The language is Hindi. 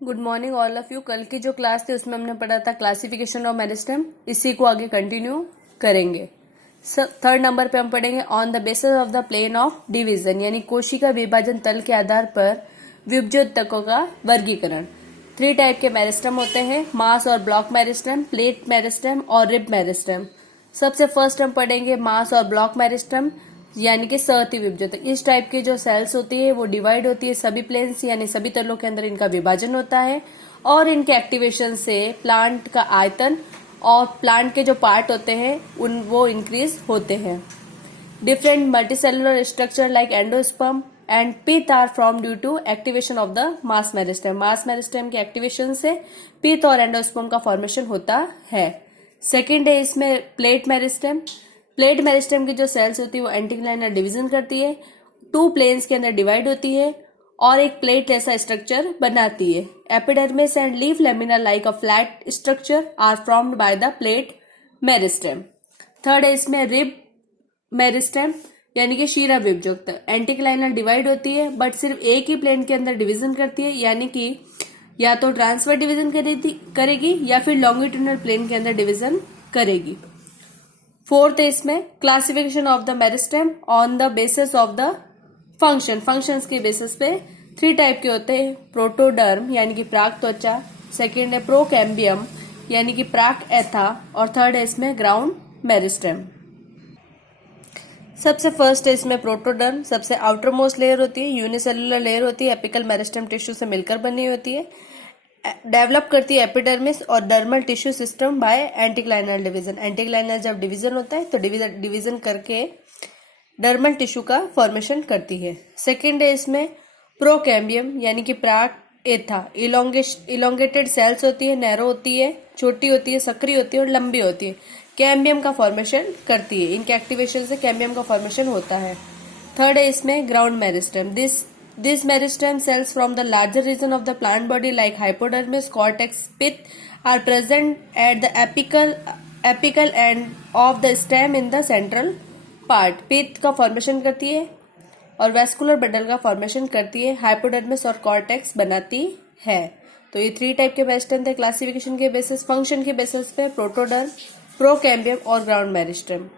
Good morning all of you. कल की जो क्लास थी उसमें हमने पढ़ा था क्लासिफिकेशन ऑफ मेरिस्टेम। इसी को आगे कंटिन्यू करेंगे। थर्ड नंबर पे हम पढ़ेंगे on the basis of the plane of division, यानी कोशिका विभाजन तल के आधार पर विभज्योतकों का वर्गीकरण। 3 टाइप के मेरिस्टेम होते हैं, मास और ब्लॉक मेरिस्टेम, प्लेट मेरिस्टेम और रिब मेरिस्टेम। सबसे फर्स्ट हम पढ़ेंगे मास और ब्लॉक मेरिस्टेम, यानी कि सहअति विभज्योतक। इस टाइप की जो सेल्स होती है वो डिवाइड होती है सभी प्लेन्स यानी सभी तलों के अंदर इनका विभाजन होता है और इनके एक्टिवेशन से प्लांट का आयतन और प्लांट के जो पार्ट होते हैं वो इंक्रीज होते हैं। Different multicellular structure like endosperm and pith are form due to activation of the mass meristem. Mass meristem के एक्टिवेशन से पिथ और एंडोस्पर्म का फॉर्मेशन होता है। सेकेंड है इसमें प्लेट मेरिस्टेम। प्लेट मेरिस्टेम की जो सेल्स होती है वो एंटीक्लाइनर डिवीजन करती है, 2 प्लेन्स के अंदर डिवाइड होती है और एक प्लेट जैसा स्ट्रक्चर बनाती है। Epidermis and leaf lamina like a flat structure are formed by the plate meristem. Third है इसमें रिब मेरिस्टेम, यानी कि शीरा विभज्योतक। एंटीक्लाइनर डिवाइड होती है बट सिर्फ एक ही प्लेन के अंदर डिवीजन करती है, यानी कि या तो ट्रांसफर डिवीजन करेगी या फिर लॉन्गिट्यूडनल प्लेन के अंदर डिवीजन करेगी। फोर्थ है इसमें classification of the meristem on the basis of the functions के बेसिस पे 3 टाइप के होते हैं, प्रोटोडर्म यानी कि प्राक त्वचा, सेकेंड है प्रोकैम्बियम यानी कि प्राक एथा और थर्ड है इसमें ग्राउंड मेरिस्टेम। सबसे फर्स्ट है इसमें प्रोटोडर्म। सबसे आउटर मोस्ट लेयर होती है, यूनिसेलुलर लेयर होती है, एपिकल मेरिस्टेम टिश्यू से मिलकर बनी होती है। डेवलप करती है एपिडर्मिस और dermal tissue system by anticlinal division. Anticlinal जब डिवीजन होता है तो डिवीजन करके डर्मल टिश्यू का फॉर्मेशन करती है। सेकेंड है इसमें प्रोकैम्बियम यानी कि प्राक एथा। इलोंगेटेड सेल्स होती है, नैरो होती है, छोटी होती है, सक्रिय होती है और लंबी होती है। कैम्बियम का फॉर्मेशन करती है, इनके एक्टिवेशन से कैम्बियम का फॉर्मेशन होता है। थर्ड है इसमें ground meristem. These meristem cells from the larger region of the plant body like hypodermis, cortex, pith are present at the apical end of the stem in the central part. pith का फॉर्मेशन करती है और वेस्कुलर बंडल का फॉर्मेशन करती है, हाइपोडर्मिस और कॉर्टेक्स बनाती है। तो ये 3 टाइप के मेरिस्टेम थे क्लासिफिकेशन के बेसिस, फंक्शन के बेसिस पे प्रोटोडर्म, प्रोकैम्बियम और ग्राउंड मेरिस्टेम।